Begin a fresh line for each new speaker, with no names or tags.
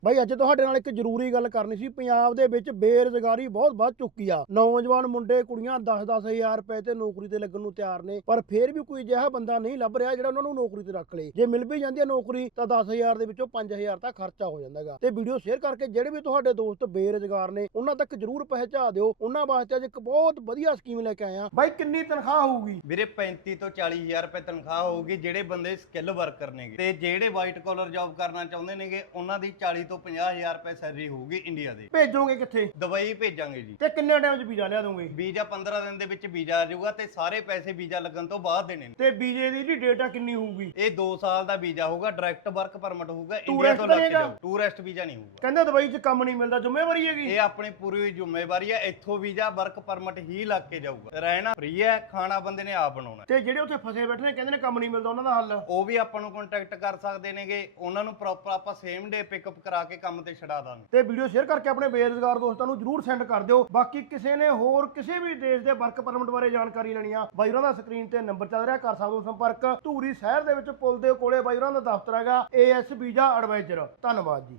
ਬਾਈ ਅੱਜ ਤੁਹਾਡੇ ਨਾਲ ਇੱਕ ਜ਼ਰੂਰੀ ਗੱਲ ਕਰਨੀ ਸੀ। ਪੰਜਾਬ ਦੇ ਵਿੱਚ ਬੇਰੁਜ਼ਗਾਰੀ ਬਹੁਤ ਵੱਧ ਚੁੱਕੀ ਆ। ਨੌਜਵਾਨ ਮੁੰਡੇ ਕੁੜੀਆਂ 10-10 ਹਜ਼ਾਰ ਰੁਪਏ ਤੇ ਨੌਕਰੀ ਤੇ ਲੱਗਣ ਨੂੰ ਤਿਆਰ ਨੇ, ਪਰ ਫੇਰ ਵੀ ਕੋਈ ਅਜਿਹਾ ਬੰਦਾ ਨਹੀਂ ਲੱਭ ਰਿਹਾ ਜਿਹੜਾ ਉਹਨਾਂ ਨੂੰ ਨੌਕਰੀ ਤੇ ਰੱਖ ਲੇ। ਜੇ ਮਿਲ ਵੀ ਜਾਂਦੀ ਹੈ ਨੌਕਰੀ ਤਾਂ 10,000 ਦੇ ਵਿੱਚੋਂ 5,000 ਤਾਂ ਖਰਚਾ ਹੋ ਜਾਂਦਾ ਹੈਗਾ। ਤੇ ਵੀਡੀਓ ਸ਼ੇਅਰ ਕਰਕੇ ਜਿਹੜੇ ਵੀ ਤੁਹਾਡੇ ਦੋਸਤ ਬੇਰੁਜ਼ਗਾਰ ਨੇ ਉਹਨਾਂ ਤੱਕ ਜ਼ਰੂਰ ਪਹੁੰਚਾ ਦਿਓ। ਉਹਨਾਂ ਵਾਸਤੇ ਅੱਜ ਇੱਕ ਬਹੁਤ ਵਧੀਆ ਸਕੀਮ ਲੈ ਕੇ ਆਏ ਆ। ਬਾਈ ਕਿੰਨੀ ਤਨਖਾਹ ਹੋਊਗੀ?
ਵੀਰੇ 35 ਤੋਂ 40,000 ਰੁਪਏ ਤਨਖਾਹ ਹੋਊਗੀ ਜਿਹੜੇ ਬੰਦੇ ਸਕਿੱਲ ਵਰਕਰ ਨੇਗੇ, ਤੇ ਜਿਹੜੇ ਵਾਈਟ ਕਾਲਰ ਜੌਬ ਕਰਨਾ ਚਾਹੁੰਦੇ ਨੇਗੇ ਉਹਨਾਂ ਦੀ 40 ਤੋਂ 50,000 ਰੁਪਏ ਸੈਲਰੀ ਹੋਊਗੀ ਇੰਡੀਆ ਦੇ।
ਭੇਜੋਗੇ ਕਿੱਥੇ?
ਦੁਬਈ ਭੇਜਾਂਗੇ ਜੀ।
ਤੇ ਕਿੰਨੇ ਟਾਈਮ 'ਚ ਵੀਜ਼ਾ ਲਿਆ ਦੋਗੇ?
ਵੀਜ਼ਾ 15 ਦਿਨ ਦੇ ਵਿੱਚ ਵੀਜ਼ਾ ਆ ਜਾਊਗਾ ਤੇ ਸਾਰੇ ਪੈਸੇ ਵੀਜ਼ਾ ਲੱਗਣ ਤੋਂ ਬਾਅਦ ਦੇਣੇ ਨੇ।
ਤੇ ਵੀਜ਼ੇ ਦੀ ਜਿਹੜੀ ਡੇਟ ਆ ਕਿੰਨੀ ਹੋਊਗੀ?
ਇਹ 2 ਸਾਲ ਦਾ ਵੀਜ਼ਾ ਹੋਊਗਾ, ਡਾਇਰੈਕਟ ਵਰਕ ਪਰਮਿਟ ਹੋਊਗਾ, ਇੰਡੀਆ
Tourist
ਤੋਂ ਲੱਗ ਕੇ
ਬਣੇਗਾ?
ਜਾਊ। ਟੂਰਿਸਟ ਵੀਜ਼ਾ ਨਹੀਂ ਹੋਊਗਾ।
ਕਹਿੰਦੇ ਦੁਬਈ 'ਚ ਕੰਮ ਨਹੀਂ ਮਿਲਦਾ, ਜ਼ਿੰਮੇਵਾਰੀ ਹੈਗੀ?
ਇਹ ਆਪਣੀ ਪੂਰੀ ਜ਼ਿੰਮੇਵਾਰੀ ਹੈ। ਇੱਥੋਂ ਵੀਜ਼ਾ ਵਰਕ ਪਰਮਿਟ ਹੀ ਲੱਗ ਕੇ ਜਾਊਗਾ। ਰਹਿਣਾ ਫ੍ਰੀ ਹੈ, ਖਾਣਾ ਬੰਦੇ ਨੇ ਆਪ ਬਣਾਉਣਾ।
ਤੇ ਜਿਹੜੇ ਉੱਥੇ ਫਸੇ ਬੈਠੇ ਨੇ ਕਹਿੰਦੇ ਨੇ ਕੰਮ ਨਹੀਂ ਮਿਲਦਾ, ਉਹਨਾਂ ਦਾ ਹੱਲ?
ਉਹ ਵੀ ਆਪਾਂ ਨੂੰ ਕੰਟੈਕਟ ਕਰ ਸਕਦੇ ਨੇਗੇ। ਉਹਨਾਂ ਨੂੰ ਪ੍ਰੋਪਰ ਆਪਾਂ ਸੇਮ ਡੇ ਪਿਕਅਪ ਕਰਾ ਕੇ ਕੰਮ ਤੇ ਛਡਾ ਦਾਂਗੇ।
ਤੇ ਵੀਡੀਓ ਸ਼ੇਅਰ ਕਰਕੇ ਆਪਣੇ ਬੇਰੁਜ਼ਗਾਰ ਦੋਸਤਾਂ ਨੂੰ ਜਰੂਰ ਸੈਂਡ ਕਰ ਦਿਓ। ਬਾਕੀ ਕਿਸੇ ਨੇ ਹੋਰ ਕਿਸੇ ਵੀ ਦੇਸ਼ ਦੇ ਵਰਕ ਪਰਮਿਟ ਬਾਰੇ ਜਾਣਕਾਰੀ ਲੈਣੀ ਆ, ਬਾਈ ਹੋਰਾਂ ਦਾ ਸਕਰੀਨ ਤੇ ਨੰਬਰ ਚੱਲ ਰਿਹਾ, ਕਰ ਸਕਦੇ ਹੋ ਸੰਪਰਕ। ਧੂਰੀ ਸ਼ਹਿਰ ਦੇ ਵਿੱਚ ਪੁਲ ਦੇ ਕੋਲੇ ਬਾਈ ਹੋਰਾਂ ਦਾ ਦਫ਼ਤਰ ਹੈਗਾ, AS ਵੀਜ਼ਾ ਐਡਵਾਈਜ਼ਰ। ਧੰਨਵਾਦ ਜੀ।